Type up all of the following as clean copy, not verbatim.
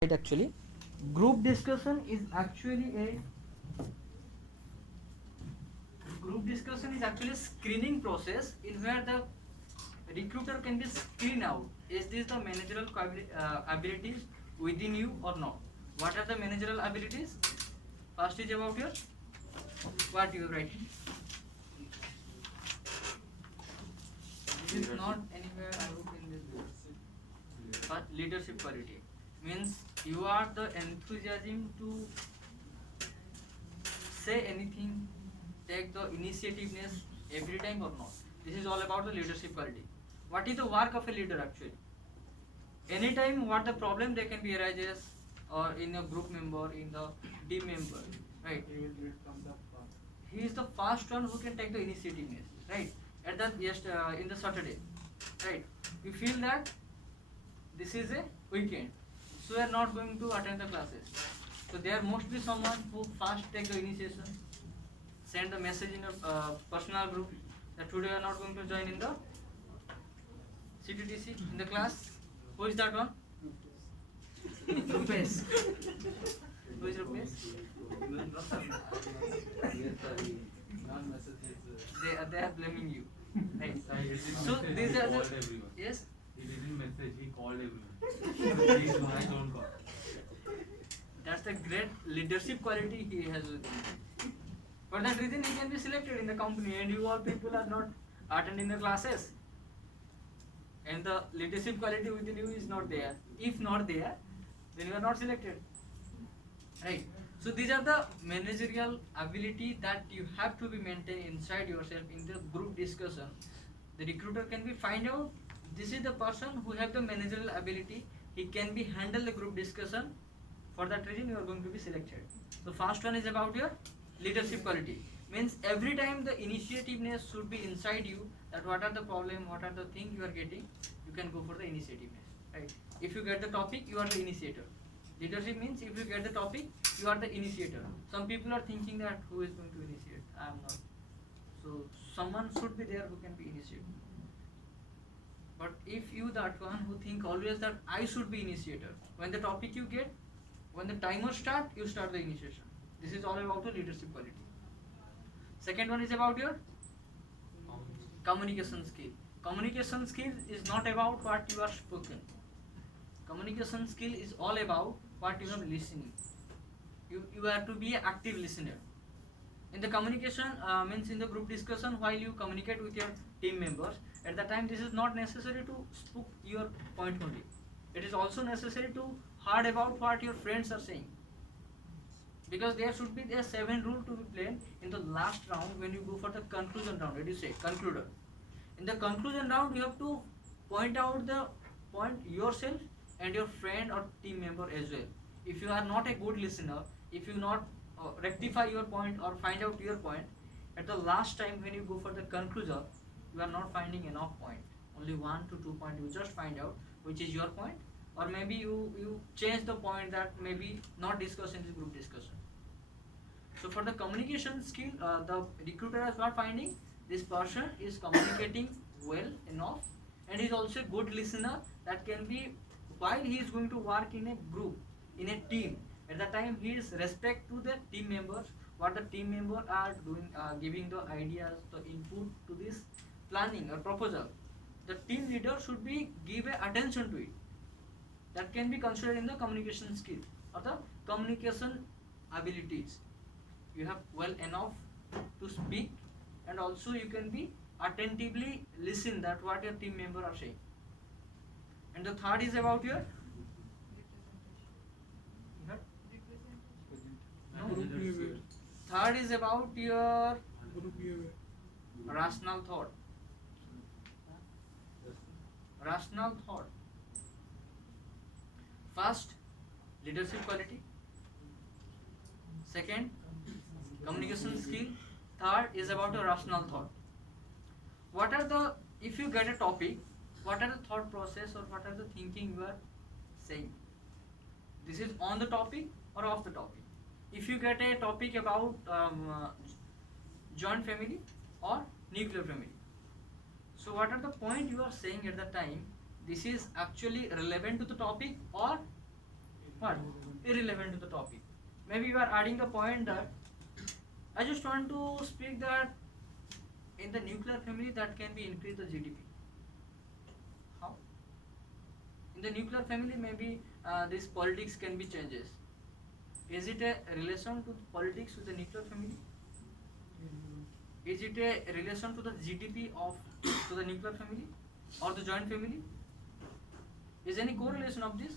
Right, actually group discussion is actually a screening process in where the recruiter can be screen out, is this the managerial abilities within you or not. What are the managerial abilities? First is about your, what you write, this is not anywhere I wrote in this book, but leadership quality means you are the enthusiasm to say anything, take the initiativeness every time or not. This is all about the leadership quality. What is the work of a leader actually? Anytime what the problem they can be arises, or in a group member, in the team member, right? He is the first one who can take the initiativeness, right? At the in the Saturday, right? We feel that this is a weekend, so we are not going to attend the classes. So there must be someone who first take the initiation, send the message in a personal group that today we are not going to join in the CTTC in the class. Who is that one? Rupesh. Who is Rupesh? They are blaming you. Right. So these are the, yes. He didn't message, he called everyone. He's my own call. That's the great leadership quality he has with him. For that reason, he can be selected in the company, and you all people are not attending the classes. And the leadership quality within you is not there. If not there, then you are not selected. Right. So these are the managerial ability that you have to be maintained inside yourself in the group discussion. The recruiter can be find out this is the person who have the managerial ability. He can be handle the group discussion. For that reason, you are going to be selected. So first one is about your leadership quality. Means every time the initiativeness should be inside you. That what are the problem, what are the thing you are getting, you can go for the initiativeness. Right. If you get the topic, you are the initiator. Leadership means if you get the topic, you are the initiator. Some people are thinking that who is going to initiate? I am not. So someone should be there who can be initiated. But if you that one who think always that I should be initiator, when the topic you get, when the timer start, you start the initiation. This is all about the leadership quality. Second one is about your communication skill. Communication skill is not about what you are spoken. Communication skill is all about what you are listening. You have to be an active listener. In the communication means in the group discussion, while you communicate with your team members, at the time this is not necessary to speak your point only. It is also necessary to heard about what your friends are saying. Because there should be a 7 rule to be played in the last round when you go for the conclusion round. What do you say? Concluder. In the conclusion round, you have to point out the point yourself and your friend or team member as well. If you are not a good listener, if you not rectify your point or find out your point, at the last time when you go for the conclusion, you are not finding enough point. Only 1 to 2 point you just find out which is your point, or maybe you change the point that maybe not discussed in the group discussion. So for the communication skill, the recruiter is not finding this person is communicating well enough, and is also a good listener. That can be while he is going to work in a group, in a team. At the time he is respect to the team members, what the team members are doing, giving the ideas, the input to this planning or proposal. The team leader should be give a attention to it. That can be considered in the communication skill or the communication abilities. You have well enough to speak, and also you can be attentively listen that what your team member are saying. And the third is about your third is about your rational thought. Rational thought. First, leadership quality. Second, communication skill. Third is about a rational thought. What are the, if you get a topic, what are the thought process or what are the thinking you are saying? This is on the topic or off the topic. If you get a topic about joint family or nuclear family, so what are the point you are saying at the time? This is actually relevant to the topic or what? Irrelevant to the topic. Maybe you are adding the point that I just want to speak that in the nuclear family that can be increase the GDP. How? In the nuclear family, maybe this politics can be changes. Is it a relation to politics with the nuclear family? Is it a relation to the GDP of to the nuclear family or the joint family? Is any correlation of this?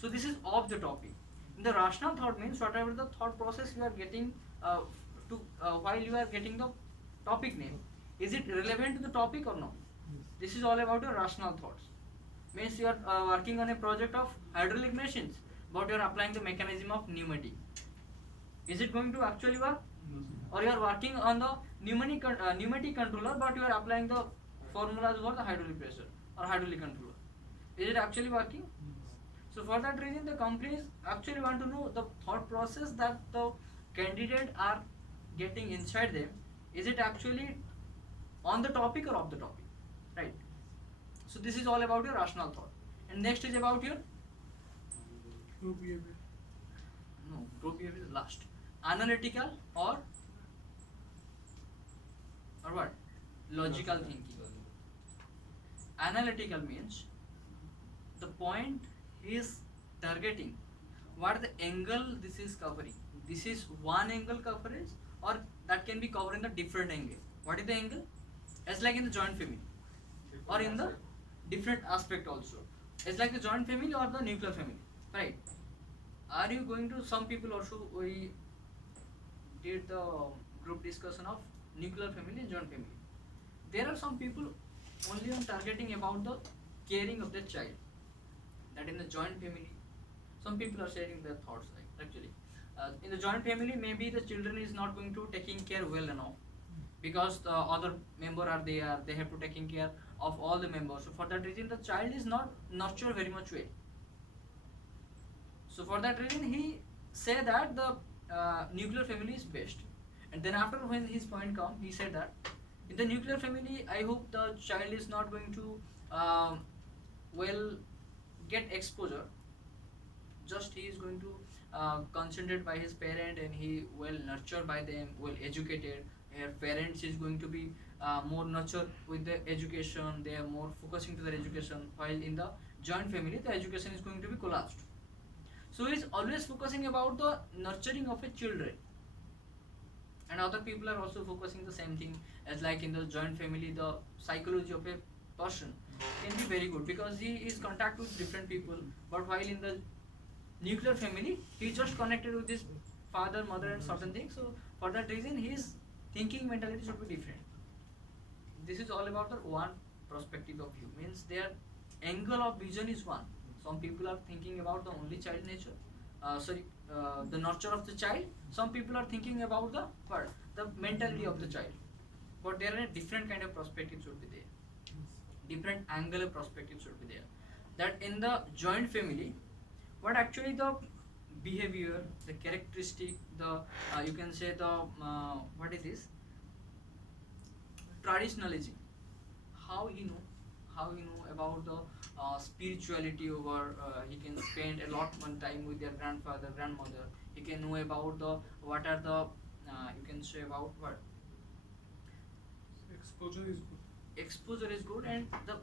So this is off the topic. The rational thought means whatever the thought process you are getting while you are getting the topic name, is it relevant to the topic or not? This is all about your rational thoughts. Means you are working on a project of hydraulic machines, but you are applying the mechanism of pneumatic. Is it going to actually work? Or you are working on the pneumatic controller, but you are applying the formulas for the hydraulic pressure or hydraulic controller. Is it actually working? So for that reason, the companies actually want to know the thought process that the candidate are getting inside them. Is it actually on the topic or off the topic, right? So this is all about your rational thought. And next is about your Group behavior. no group behavior is last. Analytical or what? Logical thinking. Analytical means the point is targeting what the angle this is covering. This is one angle coverage, or that can be covering the different angle. What is the angle? It's like in the joint family, or in the different aspect also. It's like the joint family or the nuclear family, right? Are you going to some people also we did the group discussion of nuclear family and joint family. There are some people only on targeting about the caring of their child. That in the joint family, some people are sharing their thoughts like actually. In the joint family, maybe the children is not going to taking care well enough because the other member are there. They have to taking care of all the members. So for that reason, the child is not nurtured very much way. So for that reason, he say that the nuclear family is best. And then after when his point come, he said that in the nuclear family, I hope the child is not going to well get exposure. Just he is going to concentrate by his parent and he well nurtured by them, well educated. Her parents is going to be more nurtured with the education. They are more focusing to their education. While in the joint family, the education is going to be collapsed. So he is always focusing about the nurturing of a children. And other people are also focusing the same thing as like in the joint family, the psychology of a person can be very good because he is contact with different people. But while in the nuclear family, he is just connected with his father, mother, and certain things. So for that reason, his thinking mentality should be different. This is all about the one perspective of view. Means their angle of vision is one. Some people are thinking about the only child nature. The nurture of the child. Some people are thinking about the what? The mentality of the child. But there are a different kind of perspective should be there. Different angle of perspective should be there. That in the joint family, what actually the behavior, the characteristic, the you can say the what is this? Traditionalism. How he know about the spirituality over. He can spend a lot one time with their grandfather, grandmother. He can know about the what are the you can say about what Exposure is good. exposure is good and the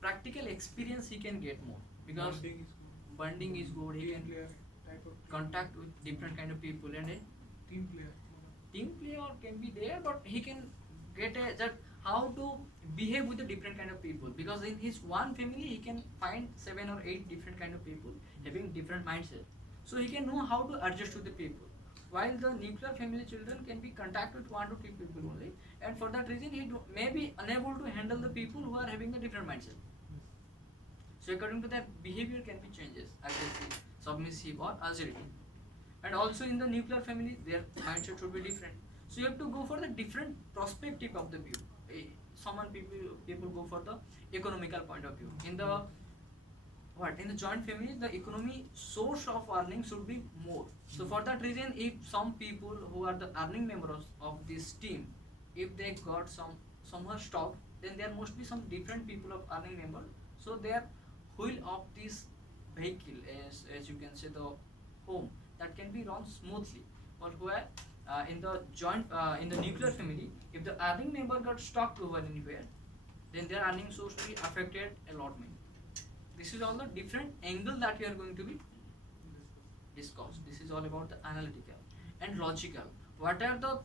practical experience he can get more because Bonding is good. bonding is good. He Team can player type of contact with different kind of people and a team player. team player can be there, but he can get a that how to behave with the different kind of people because in his one family he can find 7 or 8 different kind of people having different mindset, so he can know how to adjust with the people. While the nuclear family children can be contact with 1 to 2 people only, and for that reason he may be unable to handle the people who are having the different mindset. So according to that, behavior can be changes, aggressive, submissive, or assertive. And also in the nuclear family, their mindset should be different. So you have to go for the different perspective of the view. Someone people go for the economical point of view. In the in the joint family, the economy source of earning should be more. So for that reason, if some people who are the earning members of this team, if they got somewhere stopped, then there must be some different people of earning member. So their wheel of this vehicle, as you can say the home, that can be run smoothly. But where in the in the nuclear family, if the earning member got stuck over anywhere, then their earning source will be affected a lot. This is all the different angle that we are going to be discussed. This is all about the analytical and logical. What are the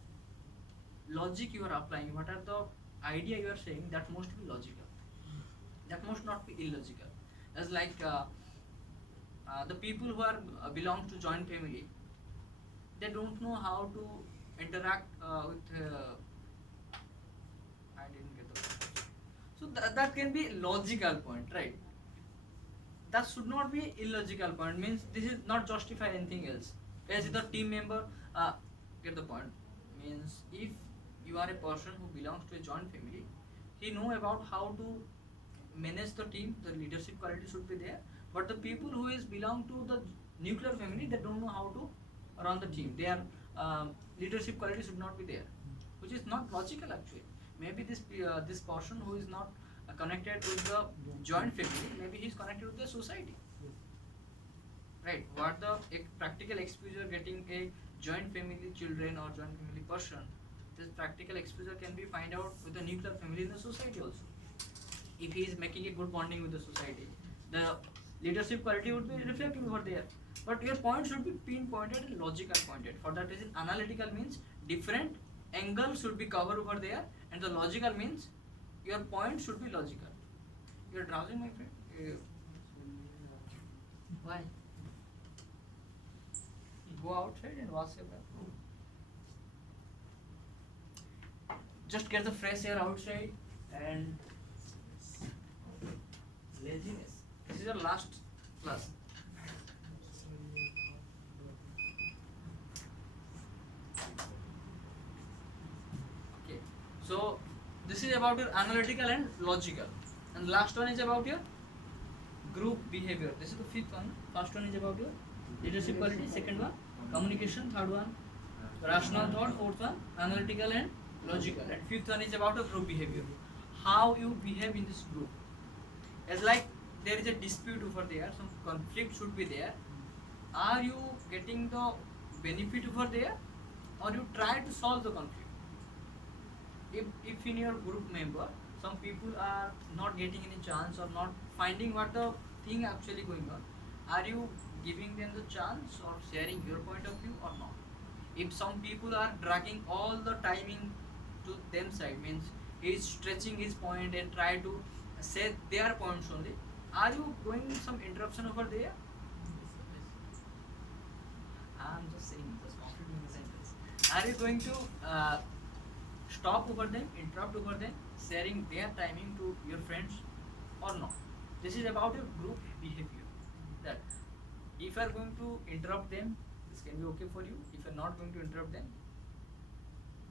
logic you are applying? What are the idea you are saying? That must be logical. That must not be illogical. As like the people who are belong to joint family, they don't know how to interact with. I didn't get the point. So that can be logical point, right? That should not be illogical point. Means this is not justify anything else. As the team member, get the point. Means if you are a person who belongs to a joint family, he know about how to manage the team. The leadership quality should be there. But the people who is belong to the nuclear family, they don't know how to run the team. Their leadership quality should not be there, which is not logical actually. Maybe this person who is not connected with the joint family, maybe he is connected with the society, right? What the practical exposure getting a joint family children or joint family person, this practical exposure can be find out with the nuclear family in the society also. If he is making a good bonding with the society, the leadership quality would be reflected over there. But your point should be pinpointed and logical pointed. For that reason, analytical means different angles should be covered over there, and the logical means your point should be logical. You are drowsing, my friend. Why? Go outside and wash your breath. Just get the fresh air outside and laziness. This is your last class. Okay. So this is about your analytical and logical. And last one is about your group behavior. This is the fifth one. First one is about your leadership quality. Second one, communication. Third one, rational thought. Fourth one, analytical and logical. And fifth one is about your group behavior. How you behave in this group. As like there is a dispute over there, some conflict should be there. Are you getting the benefit over there, or you try to solve the conflict? If in your group member some people are not getting any chance or not finding what the thing actually going on, are you giving them the chance or sharing your point of view or not? If some people are dragging all the timing to them side, means he is stretching his point and try to say their points only, are you going some interruption over there? I'm just saying, just completing the sentence. Are you going to stop over them, interrupt over them, sharing their timing to your friends or not? This is about your group behavior. That if you are going to interrupt them, this can be okay for you. If you are not going to interrupt them,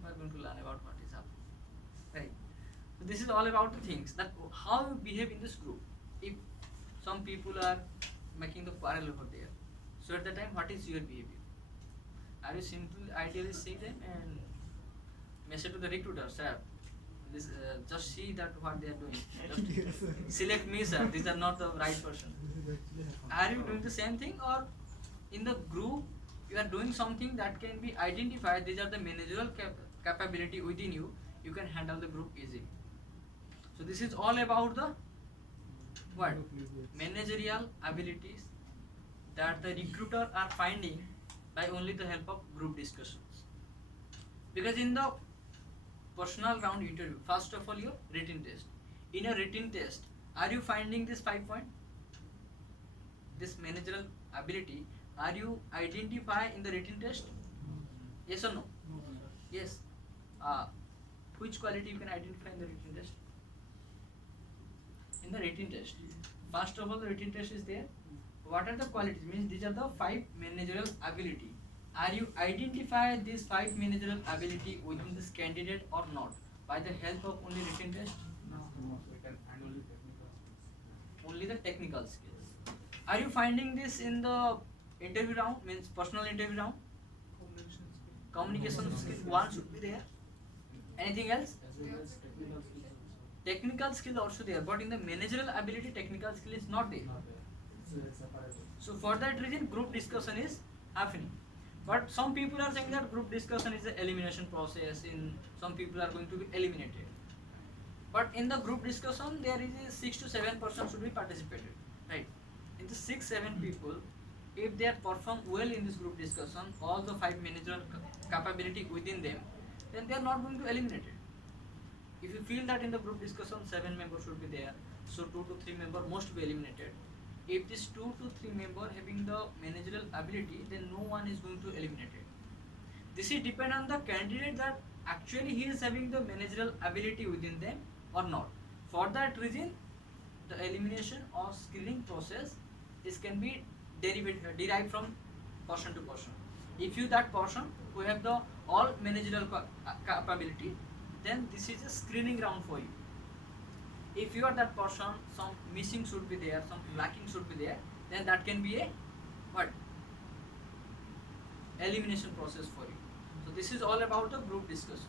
you are going to learn about what is happening. Right? So this is all about the things that how you behave in this group. If some people are making the quarrel over there, so at the time, what is your behavior? Are you simply ideally see them and message to the recruiter, sir, this, just see that what they are doing. Just select me, sir. These are not the right person. Are you doing the same thing, or in the group you are doing something that can be identified? These are the managerial capability within you. You can handle the group easily. So this is all about the what managerial abilities that the recruiter are finding by only the help of group discussions. Because in the personal round interview, first of all your written test. In a written test, are you finding this 5 point? This managerial ability, are you identify in the written test? Yes or no? Yes. Which quality you can identify in the written test? In the written test. First of all, the written test is there. What are the qualities? Means these are the 5 managerial ability. Are you identify these 5 managerial ability within this candidate or not by the help of only written test? No. We can handle the technical skills. Only the technical skills. Are you finding this in the interview round? Means personal interview round? Communication skills. Communication skill 1 should be there. Anything else? As well as technical skills also. Technical skill also there, but in the managerial ability, technical skill is not there. Not there. So for that reason, group discussion is happening. But some people are saying that group discussion is an elimination process. In some people are going to be eliminated. But in the group discussion, there is a 6 to 7% should be participated, right? In the 6-7 people, if they perform well in this group discussion, all the 5 managerial capability within them, then they are not going to eliminate it. If you feel that in the group discussion 7 members should be there, so 2 to 3 members must be eliminated. If this 2 to 3 member having the managerial ability, then no one is going to eliminate it. This is depend on the candidate that actually he is having the managerial ability within them or not. For that reason, the elimination or screening process is can be derived from person to person. If you that person who have the all managerial capability, then this is a screening round for you. If you are that person, some missing should be there, some lacking should be there, then that can be a what? Elimination process for you. So this is all about the group discussion.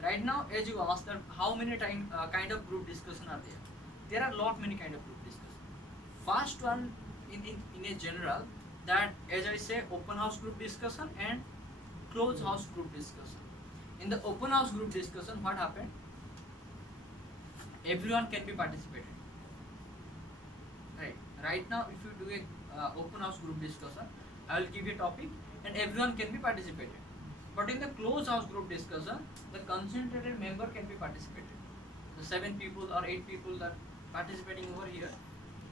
Right now, as you asked that how many kind of group discussion are there? There are lot many kind of group discussion. First one in a general, that as I say, open house group discussion and closed house group discussion. In the open house group discussion, what happened? Everyone can be participated. Right now, if you do a open house group discussion, I will give you a topic and everyone can be participated. But in the closed house group discussion, the concentrated member can be participated. The 7 people or 8 people that participating over here,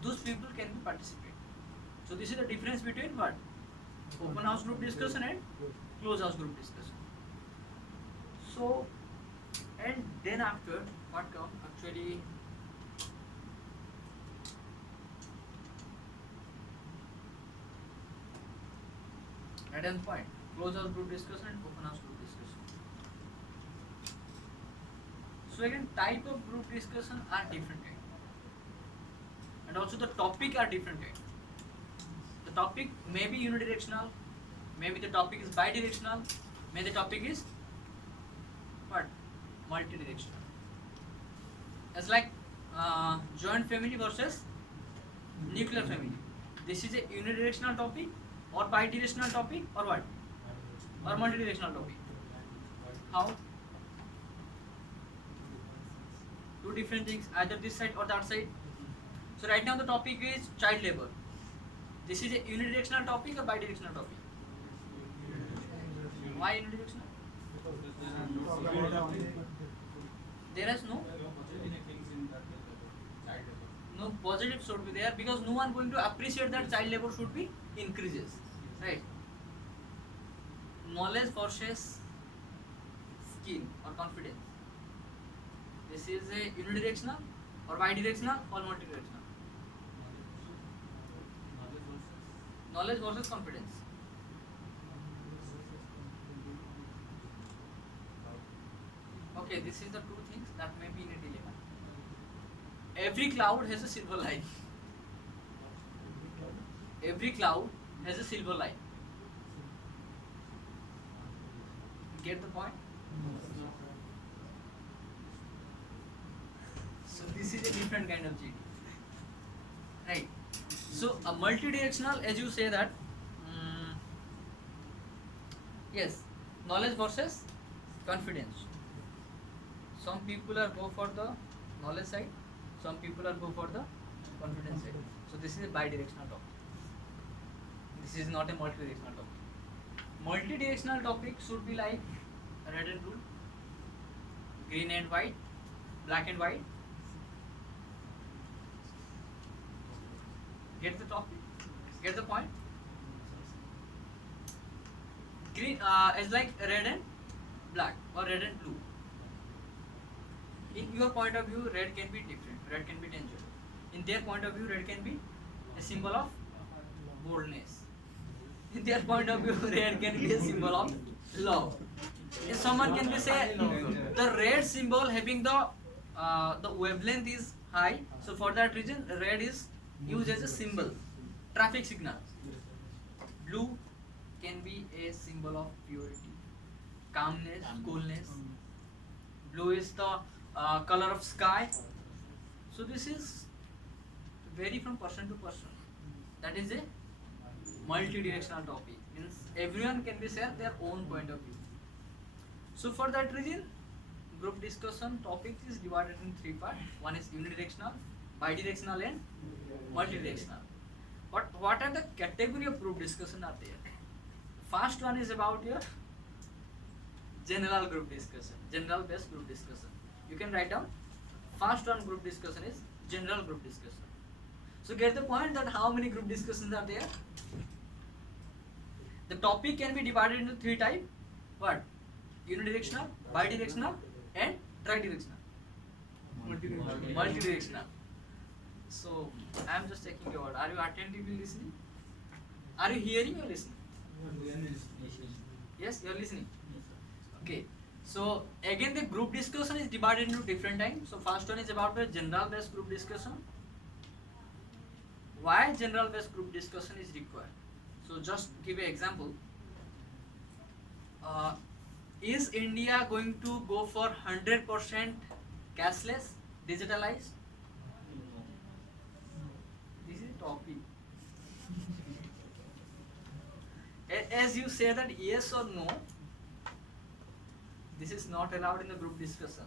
those people can be participate. So this is the difference between what? Open house group discussion and closed house group discussion. So, and then after what come actually, at one point, closed house group discussion and open house group discussion. So again, type of group discussion are different, and also the topic are different. The topic may be unidirectional, maybe the topic is bidirectional, maybe the topic is what? Multidirectional. It's like joint family versus nuclear family. This is a unidirectional topic or bidirectional topic or what? Or multidirectional topic. How? Two different things, either this side or that side. So right now the topic is child labor. This is a unidirectional topic or bidirectional topic? Why unidirectional? There is no positive should be there, because no one going to appreciate that child labor should be increases, right? Knowledge versus skill or confidence. This is a unidirectional or bidirectional or multidirectional. Knowledge versus confidence. Okay, this is the two things that may be in a dilemma. Every cloud has a silver line. Every cloud has a silver line. Get the point? So this is a different kind of GD. Right. So a multidirectional, as you say that, yes, knowledge versus confidence. Some people are go for the knowledge side, some people are go for the confidence side. So this is a bidirectional topic. This is not a multidirectional topic. Multidirectional topic should be like red and blue, green and white, black and white. Get the topic? Get the point? Green is like red and black or red and blue. In your point of view, red can be different. Red can be dangerous. In their point of view, red can be a symbol of boldness. In their point of view, red can be a symbol of love. If someone can be say the red symbol having the wavelength is high, so for that reason, red is used as a symbol, traffic signal. Blue can be a symbol of purity, calmness, coolness. Blue is the color of sky. So this is vary from person to person. That is a multi-directional topic. Means everyone can be share their own point of view. So for that reason, group discussion topic is divided in three parts. One is unidirectional, bidirectional, and multidirectional. But what are the category of group discussion are there? First one is about your general group discussion, general based group discussion. You can write down. First one group discussion is general group discussion. So get the point that how many group discussions are there? The topic can be divided into three types. What? Unidirectional, bidirectional, and tridirectional. Multidirectional. So I am just taking your word. Are you attentively listening? Are you hearing or listening? Yes, you are listening. Okay. So again, the group discussion is divided into different types. So first one is about the general based group discussion. Why general based group discussion is required? So just give an example. Is India going to go for 100% cashless, digitalized? This is topic. As you say that yes or no, this is not allowed in the group discussion.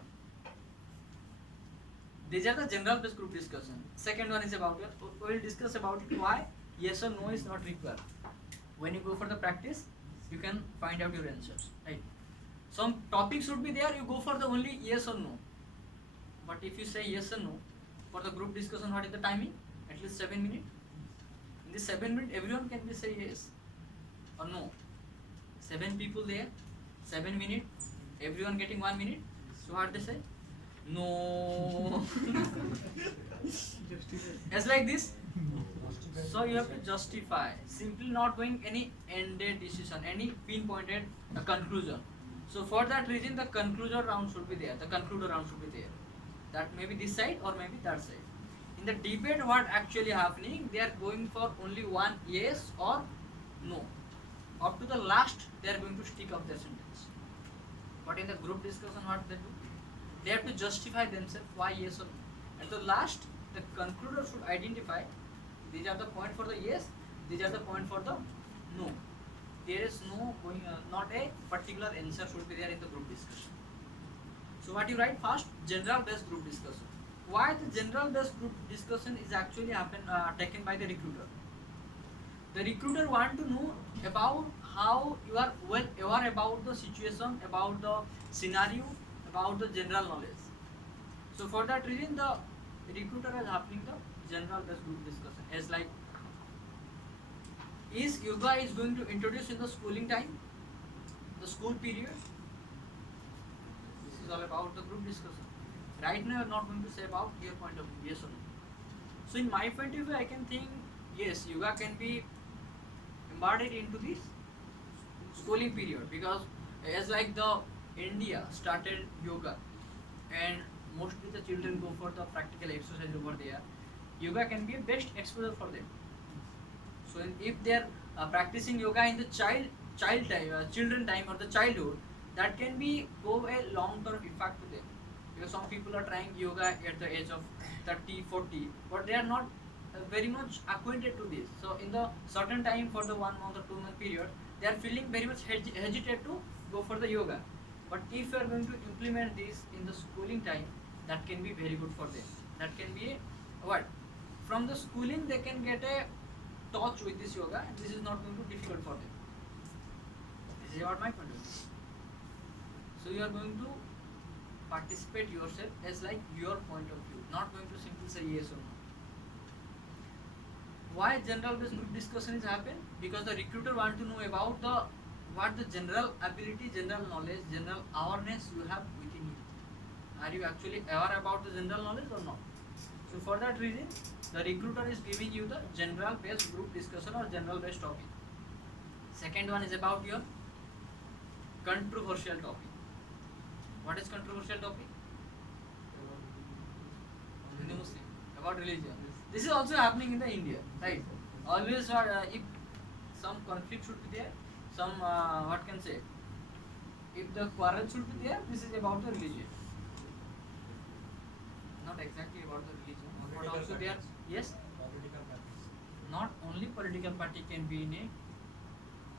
These are the general based group discussion. Second one is about it. We will discuss about it why yes or no is not required. When you go for the practice, you can find out your answers. Right? Some topics should be there. You go for the only yes or no. But if you say yes or no for the group discussion, what is the timing? At least 7 minutes. In this 7 minutes, everyone can be say yes or no. 7 people there, 7 minutes. Everyone getting 1 minute. So what they say? No. It's like this. So you have to justify. Simply not going any ended decision, any pinpointed conclusion. So for that reason, the conclusion round should be there. The concluder round should be there. That may be this side or maybe that side. In the debate, what actually happening? They are going for only one yes or no. Up to the last, they are going to stick up their sentence. But in the group discussion, what they do? They have to justify themselves why yes or no. At the last, the concluder should identify these are the point for the yes, these are the point for the no. There is no going, not a particular answer should be there in the group discussion. So what you write first, general based group discussion. Why the general based group discussion is actually taken by the recruiter? The recruiter want to know about how you are well aware about the situation, about the scenario, about the general knowledge. So for that reason, the recruiter is happening the general based group discussion. As like, is yoga is going to introduce in the schooling time, the school period? This is all about the group discussion. Right now, I am not going to say about your point of view, yes or no. So in my point of view, I can think yes, yoga can be embodied into this schooling period, because as like the India started yoga and mostly the children go for the practical exercise over there, yoga can be a best exposure for them. So if they are practicing yoga in the children time or the childhood, that can be go a long term effect to them. Because some people are trying yoga at the age of 30, 40, but they are not very much acquainted to this. So in the certain time for the 1 month or 2 month period, they are feeling very much hesitate to go for the yoga. But if you are going to implement this in the schooling time, that can be very good for them. That can be a what? From the schooling they can get a touch with this yoga, and this is not going to be difficult for them. This is what my point of view. So you are going to participate yourself as like your point of view, not going to simply say yes or no. Why general based group discussion is happen? Because the recruiter want to know about the what the general ability, general knowledge, general awareness you have within you. Are you actually aware about the general knowledge or not? So for that reason, the recruiter is giving you the general based group discussion or general based topic. Second one is about your controversial topic. What is controversial topic? Hindu Muslim, about religion. This is also happening in the India, right? Always if some conflict should be there, some what can say, if the quarrel should be there, this is about the religion. Not exactly about the religion, but also there. Yes. not only political party can be in a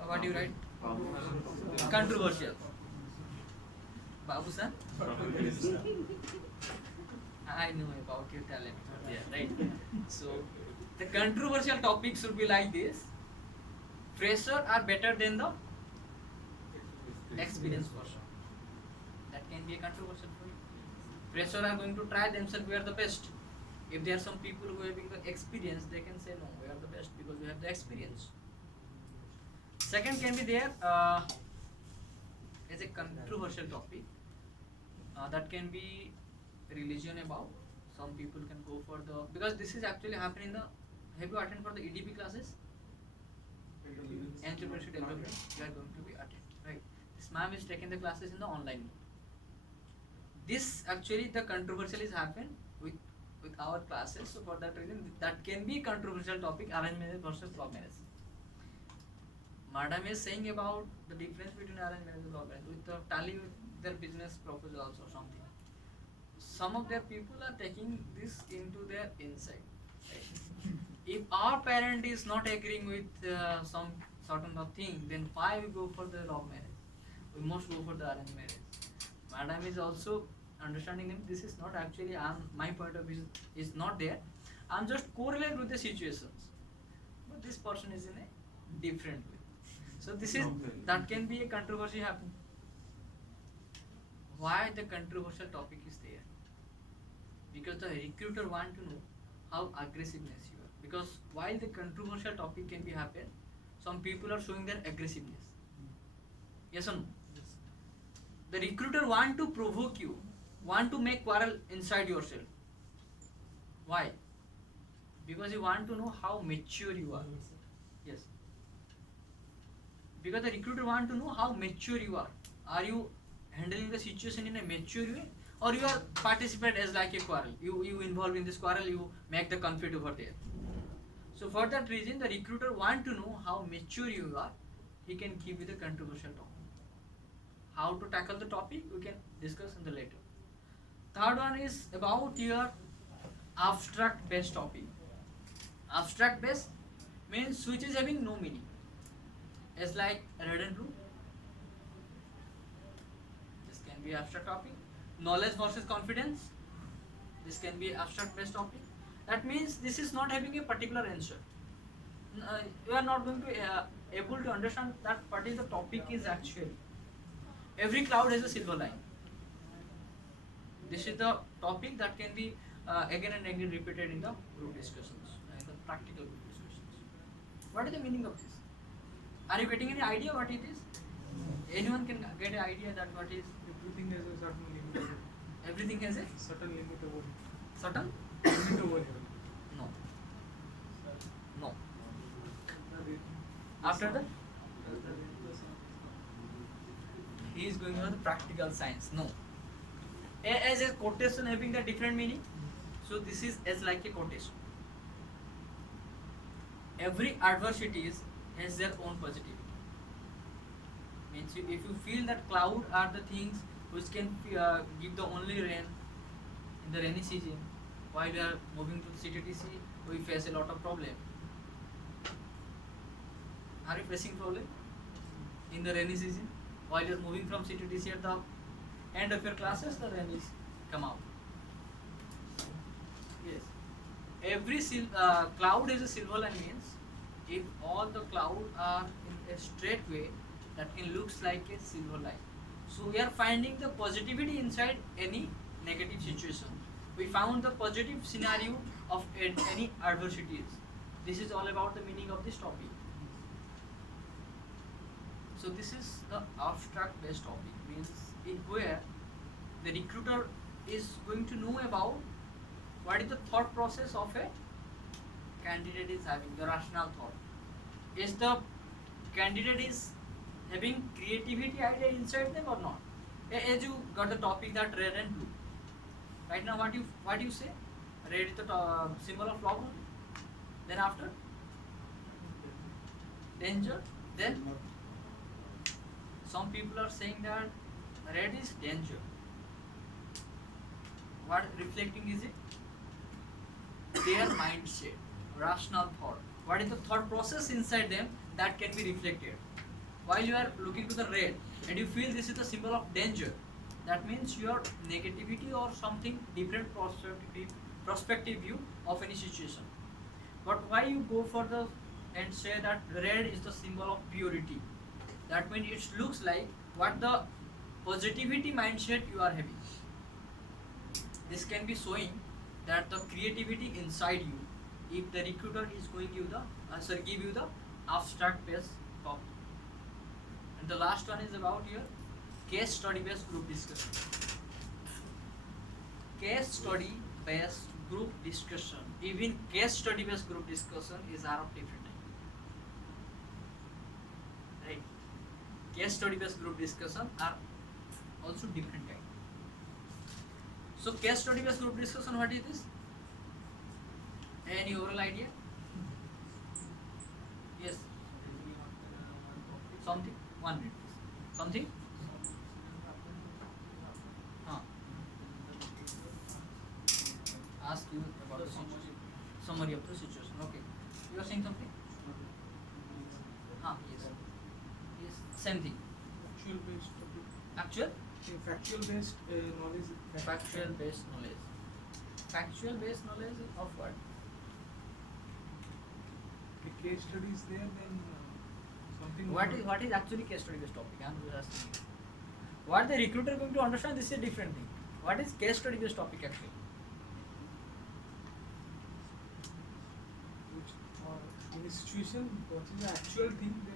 what do you write? Controversial. Babu sir? I know about your talent. Yeah, right. So the controversial topic should be like this. Fresher are better than the experienced person. That can be a controversial for you. Fresher are going to try themselves, we are the best. If there are some people who are having the experience, they can say no, we are the best because we have the experience. Second can be there as a controversial topic. That can be religion about. Some people can go for the, because this is actually happening in the, have you attended for the EDP classes? Entrepreneurship development, you are going to be attend, right? This ma'am is taking the classes in the online mode. This actually the controversial is happen with our classes, so for that reason that can be controversial topic, arranged marriage versus love marriage. Madam is saying about the difference between arranged marriage and love marriage with the tally with their business proposals or something. Some of their people are taking this into their insight. Right? If our parent is not agreeing with some certain of thing, then why we go for the love marriage? We must go for the arranged marriage. Madam is also understanding them. This is not actually my point of view is not there. I'm just correlate with the situations. But this person is in a different way. So this is that can be a controversy happening. Why the controversial topic is there? Because the recruiter want to know how aggressiveness you are. Because while the controversial topic can be happen, some people are showing their aggressiveness. Yes or no? Yes. The recruiter want to provoke you, want to make quarrel inside yourself. Why? Because you want to know how mature you are. Yes. Because the recruiter want to know how mature you are. Are you handling the situation in a mature way, or you are participate as like a quarrel? You involve in this quarrel, you make the conflict over there. So for that reason, the recruiter want to know how mature you are. He can give you the controversial topic. How to tackle the topic, we can discuss in the later. Third one is about your abstract based topic. Abstract based means which is having no meaning. It's like red and blue. This can be abstract topic. Knowledge versus confidence. This can be abstract based topic. That means this is not having a particular answer. You are not going to able to understand that what is the topic is actually. Every cloud has a silver line. This is the topic that can be again and again repeated in the group discussions, in the practical group discussions. What is the meaning of this? Are you getting any idea what it is? Anyone can get an idea that what is? Everything has a certain limit over it. Everything has a Certain limit over it. certain? Limit over here. No. No. After that? He is going on the practical science. No. As a quotation having the different meaning. So this is as like a quotation. Every adversity has their own positivity. Means if you feel that cloud are the things which can give the only rain in the rainy season, while we are moving to CTTC, we face a lot of problem. Are you facing problem in the rainy season? While you are moving from CTTC at the end of your classes, the rain is come out. Yes. Every cloud is a silver line means if all the clouds are in a straight way, that can looks like a silver line. So we are finding the positivity inside any negative situation. We found the positive scenario of any adversities. This is all about the meaning of this topic. So this is the abstract based topic, means in where the recruiter is going to know about what is the thought process of a candidate is having, the rational thought. Is the candidate is having creativity idea inside them or not? As you got the topic that red and blue. Right now what do you say? Red is the symbol of love. Then after? Danger. Then? Some people are saying that red is danger. What reflecting is it? Their mindset, rational thought. what is the thought process inside them that can be reflected. While you are looking to the red and you feel this is the symbol of danger, that means your negativity or something different perspective view of any situation. But why you go for the and say that red is the symbol of purity, that means it looks like what the positivity mindset you are having. This can be showing that the creativity inside you, if the recruiter is going to give you the abstract based topic. And the last one is about your case study based group discussion. Case study based group discussion, even case study based group discussion is are of different type. Right? Case study based group discussion are also different type. So case study based group discussion, what is this? Any overall idea? Yes. Something. 1 minute. Something. Ask you about the situation. Summary of the situation. Okay. You are saying something? Yes. Yes. Same thing. Factual based topic. Actual. Factual based knowledge. Factual based knowledge. Factual based knowledge of what? The case study is there, then something. What is actually case study based topic? I am just asking you. What the recruiter going to understand? This is a different thing. What is case study based topic actually? In a situation, what is the actual thing they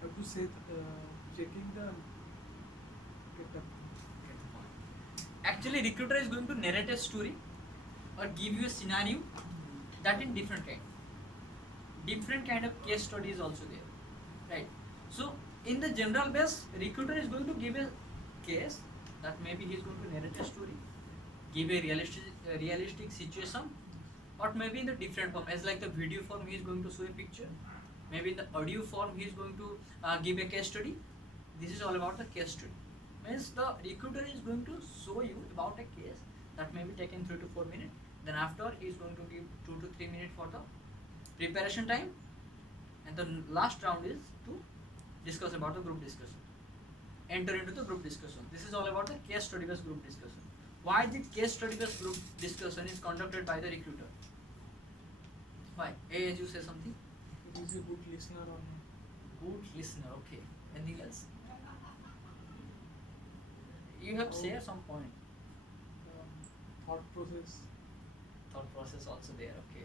have to say, checking the get the Actually, recruiter is going to narrate a story or give you a scenario that in different kind of case study is also there, right? So in the general base, recruiter is going to give a case that maybe he is going to narrate a story, give a realistic situation, or maybe in the different form, as like the video form he is going to show a picture, maybe in the audio form he is going to give a case study. This is all about the case study. Means the recruiter is going to show you about a case that may be taken 3 to 4 minutes. Then after he is going to give 2 to 3 minutes for the preparation time, and the last round is to discuss about the group discussion. Enter into the group discussion. This is all about the case study based group discussion. Why the case study based group discussion is conducted by the recruiter? Why? As you say something? He is a good listener or Good listener. Okay. Anything else? You have shared some point. thought process. Thought process also there. Okay.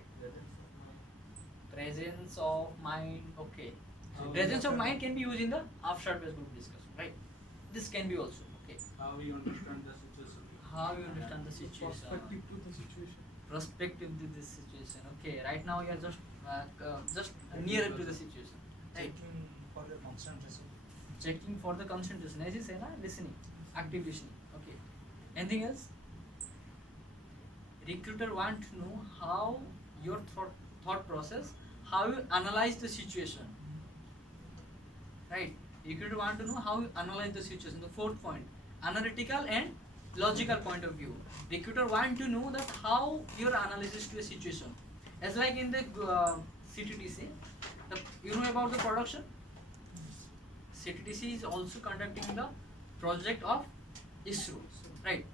Presence of mind. Okay. Presence of mind can be used in the abstract based group discussion, right? This can be also. Okay. How we understand the situation. How you understand the situation? Perspective to the situation. Perspective to this situation. Okay. Right now you are just nearer to the situation. Right. Checking for the concentration. Checking for the concentration. As you say, na, listening, active listening. Okay. Anything else? Recruiter want to know how your thought process, how you analyze the situation. Right. Recruiter want to know how you analyze the situation. The fourth point, analytical and logical point of view. Recruiter want to know that how your analysis to a situation. As like in the CTTC, you know about the production. CTTC is also conducting the project of ISRO, right?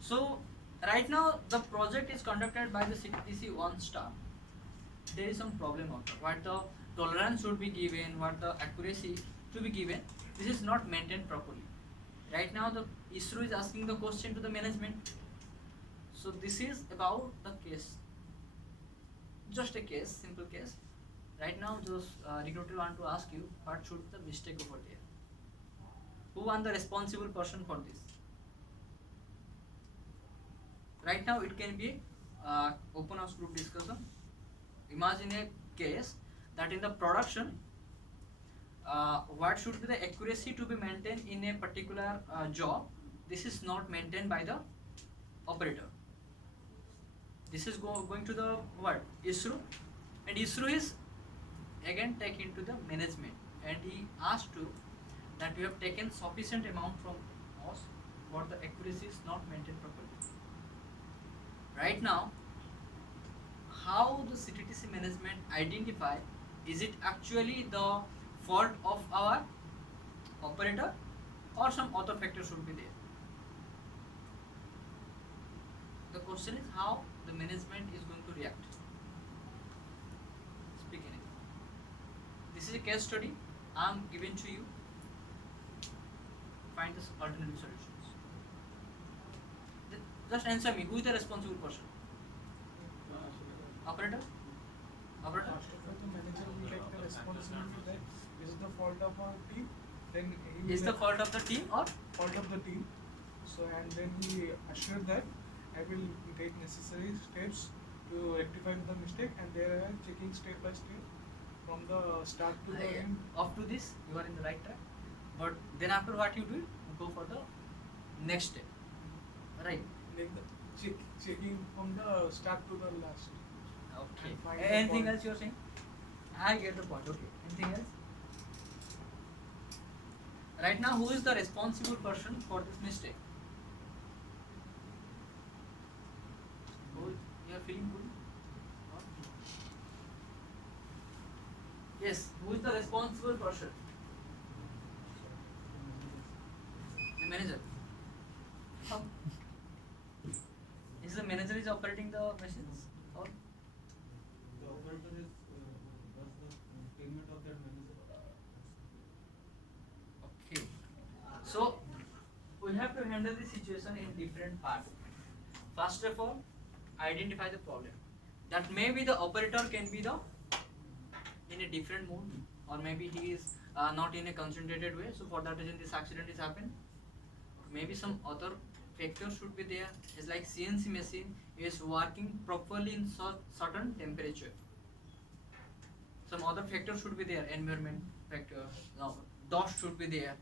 So right now the project is conducted by the CTTC 1 star. There is some problem of what the tolerance should be given, what the accuracy to be given. This is not maintained properly. Right now the ISRO is asking the question to the management. So this is about the case, just a case, simple case. Right now just recruiter want to ask you what should the mistake over there. Who want the responsible person for this? Right now it can be open house group discussion. Imagine a case that in the production, what should be the accuracy to be maintained in a particular job. This is not maintained by the operator. This is going to the what? ISRO, and ISRO is again taken to the management, and he asked to that you have taken sufficient amount from us, but the accuracy is not maintained properly. Right now, how the CTTC management identify, is it actually the fault of our operator or some other factor should be there? The question is how the management is going to react. Speak anything. This is a case study I am giving to you. Find the alternative solutions. Just answer me. Who is the responsible person? Operator? Operator? First of all, the manager will take the responsibility that this is the fault of our team. Then he will Is the fault of the team or? fault of the team. So and then he assured that I will take necessary steps to rectify the mistake, and they are checking step by step from the start to the end. Up to this, you are in the right track. But then after what you do, you go for the next step. Right? Like the checking from the start to the last. Okay. And find the Anything fault. else you are saying? I get the point. Okay. Anything else? Right now, who is the responsible person for this mistake? Who? You are feeling good? Yes. Who is the responsible person? The manager. How? Is the manager is operating the machines or? The operator is does the payment of that manager. Okay. So we have to handle the situation in different parts. First of all, identify the problem. That maybe the operator can be the in a different mood, or maybe he is not in a concentrated way. So for that reason, this accident is happened. Maybe some other factor should be there. It's like CNC machine is working properly in certain temperature. Some other factor should be there. Environment factor, dust should be there.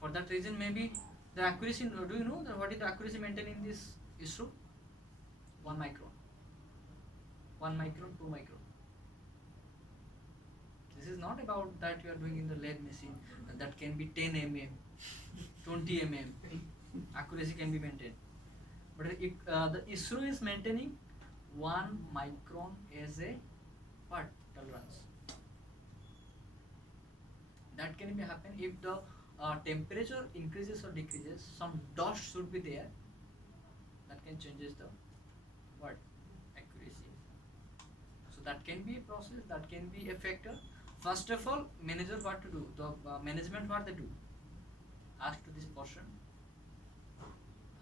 For that reason, maybe the accuracy. Do you know what is the accuracy maintained in this issue? 1 micron. 1 micron, 2 micron. This is not about that you are doing in the lathe machine. That can be 10 mm, 20 mm. Accuracy can be maintained. But if, the issue is maintaining 1 micron as a what tolerance. That can be happen if the temperature increases or decreases. Some dust should be there. That can changes the what accuracy. So that can be a process. That can be a factor. First of all, manager what to do? The management what they do? Ask to this person.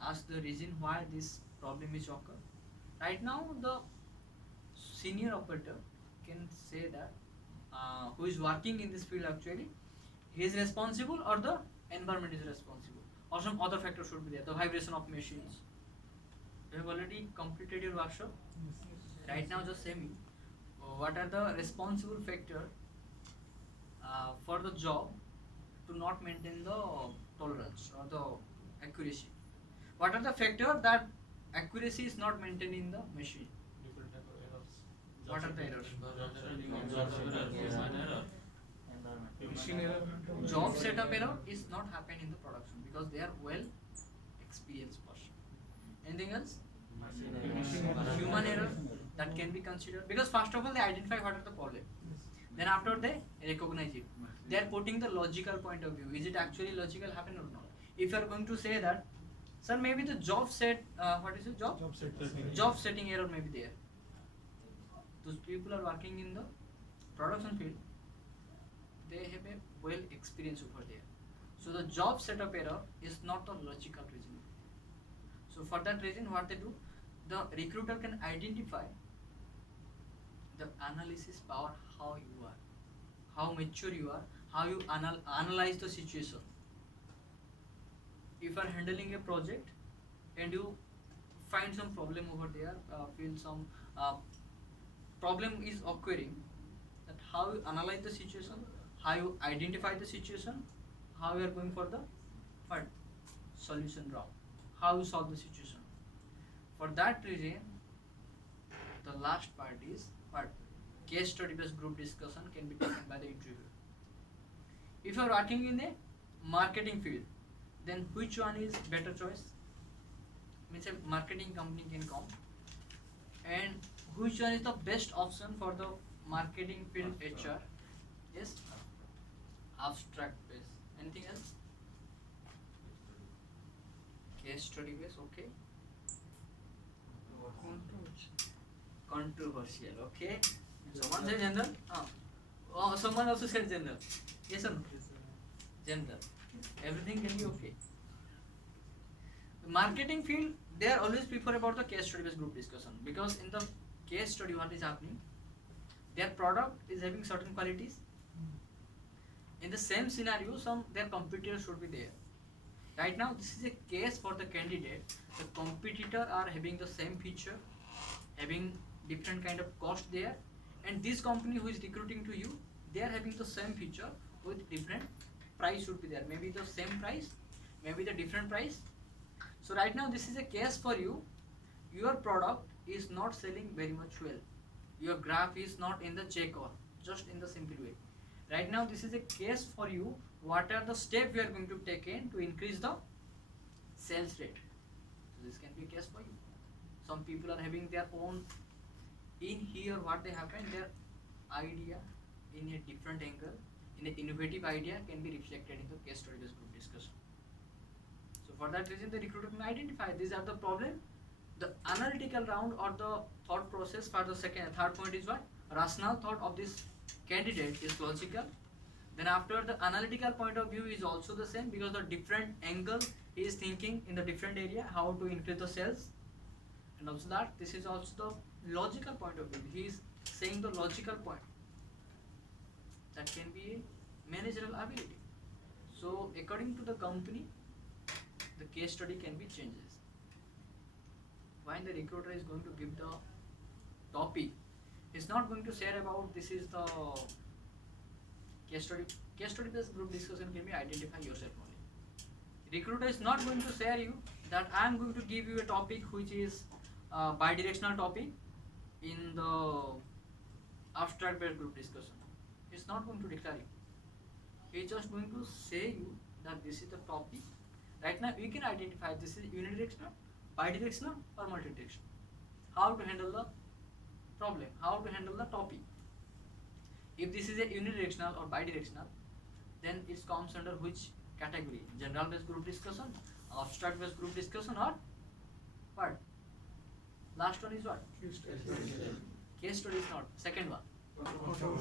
Ask the reason why this problem is occur. Right now, the senior operator can say that who is working in this field actually, he is responsible or the environment is responsible, or some other factor should be there. The vibration of machines. You have already completed your workshop. Right now, just say me. What are the responsible factor for the job to not maintain the tolerance or the accuracy? What are the factors that accuracy is not maintained in the machine? Different type of errors. What are the errors? Machine error. Job setup error is not happening in the production because they are well experienced person. Anything else? Human error that can be considered because first of all they identify what are the problem. Then after they recognize it. They are putting the logical point of view. Is it actually logical happen or not? If you are going to say that, sir, maybe the job set, what is it, job setting error may be there. Those people are working in the production field. They have a well experience over there. So the job setup error is not the logical reason. So for that reason, what they do, the recruiter can identify the analysis power, how you are, how mature you are, how you analyze the situation. If you are handling a project and you find some problem over there, feel some problem is occurring, that how you analyze the situation, how you identify the situation, how you are going for the what solution route, how you solve the situation. For that reason, the last part is what case study based group discussion can be taken by the interviewer. If you are working in a marketing field, then which one is better choice? Means a marketing company can come, and which one is the best option for the marketing field HR? Yes, abstract base. Anything else? Case study base, okay. Controversial, okay. Someone said general? Oh, someone also said general. Yes or no? General. Everything can be okay. The marketing field, they are always prefer about the case study based group discussion, because in the case study what is happening, their product is having certain qualities. In the same scenario, their competitors should be there. Right now, this is a case for the candidate. The competitor are having the same feature, having different kind of cost there, and this company who is recruiting to you, they are having the same feature with different price should be there. Maybe the same price, maybe the different price. So right now, this is a case for you. Your product is not selling very much well. Your graph is not in the check or just in the simple way. Right now, this is a case for you. What are the steps you are going to take in to increase the sales rate? So this can be a case for you. Some people are having their own. In here, what they happen, their idea in a different angle, in an innovative idea can be reflected in the case study based group discussion. So for that reason, the recruiter can identify these are the problem. The analytical round or the thought process for the third point is what? Rational thought of this candidate is logical. Then after the analytical point of view is also the same, because the different angle he is thinking in the different area how to increase the sales, and also that this is also the logical point of view. He is saying the logical point. That can be a managerial ability. So according to the company, the case study can be changes. When the recruiter is going to give the topic, he's not going to share about this is the case study. Case study based group discussion can be identify yourself only. Recruiter is not going to share you that I am going to give you a topic which is bidirectional topic in the abstract based group discussion. He's not going to declare you. He's just going to say you that this is the topic. Right now we can identify this is unidirectional, bidirectional or multidirectional. How to handle the problem, how to handle the topic. If this is a unidirectional or bidirectional, then it comes under which category? General based group discussion, abstract based group discussion, or what? Last one is what? Case study is not. Second one,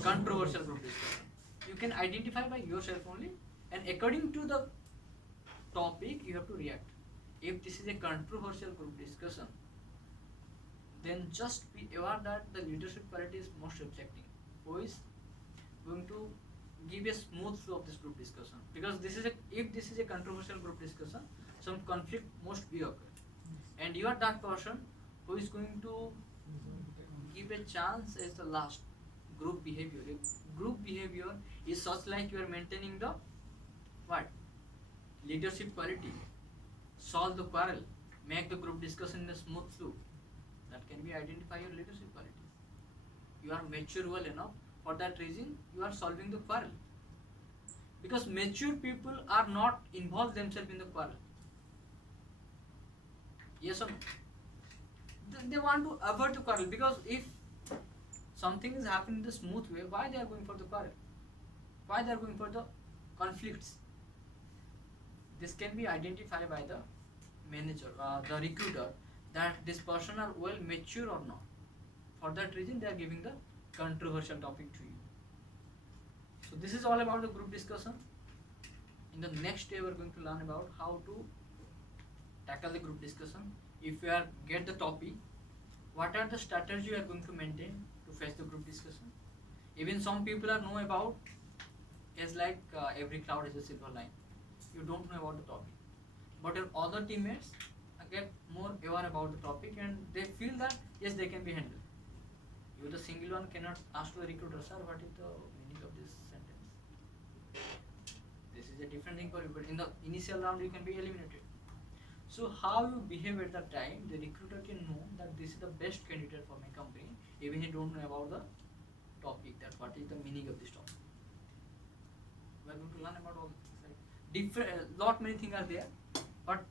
controversial group discussion. You can identify by yourself only, and according to the topic you have to react. If this is a controversial group discussion, then just be aware that the leadership quality is most reflecting. Who is going to give a smooth flow of this group discussion? Because if this is a controversial group discussion, some conflict must be occur, and you are that person who is going to give a chance as the last group behavior. If group behavior is such like you are maintaining the what? Leadership quality, solve the quarrel, make the group discussion in a smooth flow. That can be identify your leadership qualities. You are mature well enough. For that reason, you are solving the quarrel. Because mature people are not involved themselves in the quarrel. Yes or no? They want to avoid the quarrel, because if something is happening in the smooth way, why they are going for the quarrel? Why they are going for the conflicts? This can be identified by the manager, the recruiter, that this person are well mature or not. For that reason, they are giving the controversial topic to you. So this is all about the group discussion. In the next day, we are going to learn about how to tackle the group discussion. If you get the topic, what are the strategy you are going to maintain to face the group discussion? Even some people are know about, as like every cloud is a silver line. You don't know about the topic, but your other teammates get more aware about the topic, and they feel that yes, they can be handled. You, the single one, cannot ask to the recruiter, sir, what is the meaning of this sentence? This is a different thing for you, but in the initial round, you can be eliminated. So how you behave at that time, the recruiter can know that this is the best candidate for my company, even he don't know about the topic, that what is the meaning of this topic. We are going to learn about all the things. Right? Lot many things are there, but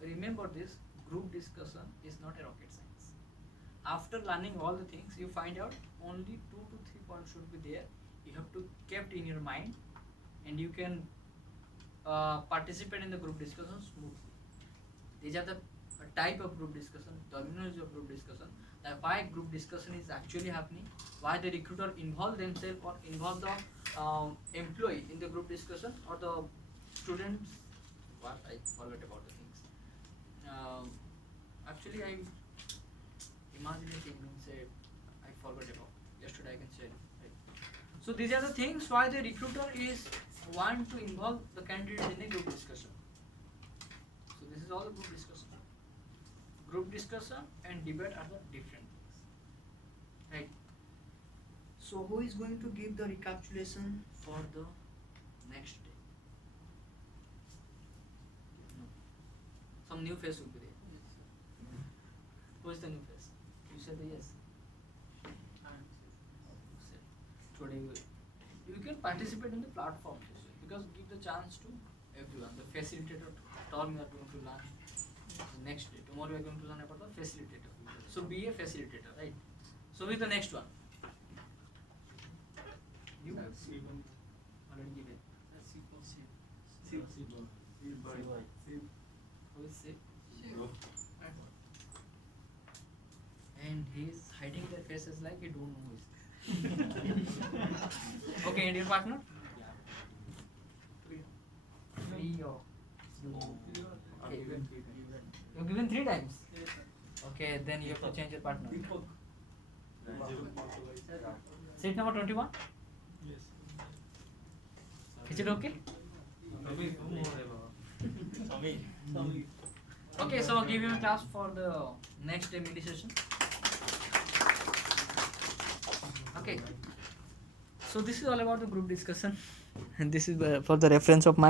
remember this, group discussion is not a rocket science. after learning all the things, you find out only 2 to 3 points should be there. You have to kept in your mind, and you can participate in the group discussion smoothly. These are the type of group discussion, terminology of group discussion, that why group discussion is actually happening, why the recruiter involve themselves or involve the employee in the group discussion, or the students. What I forgot about the things. Actually, I imagine a thing and say I forgot about. Yesterday I can say it. Right? So these are the things why the recruiter is want to involve the candidate in the group discussion. So this is all the group discussion. Group discussion and debate are the different things. Right? So who is going to give the recapitulation for the next day? No. Some new face will be there. Who is the new face? You said the yes. Today you can participate in the platform because give the chance to everyone. The facilitator term you are going to learn the next day. Tomorrow you are going to learn about the facilitator. So be a facilitator, right? So with the next one. You have already given. Who is Sip? And he is hiding their faces like he don't know who is. Okay, and your partner? Three or okay, you're given 3 times. Okay, then you have to change your partner. Seat number 21. Is it okay? Okay, so I'll give you a class for the next day meditation. Okay, so this is all about the group discussion, and this is for the reference of my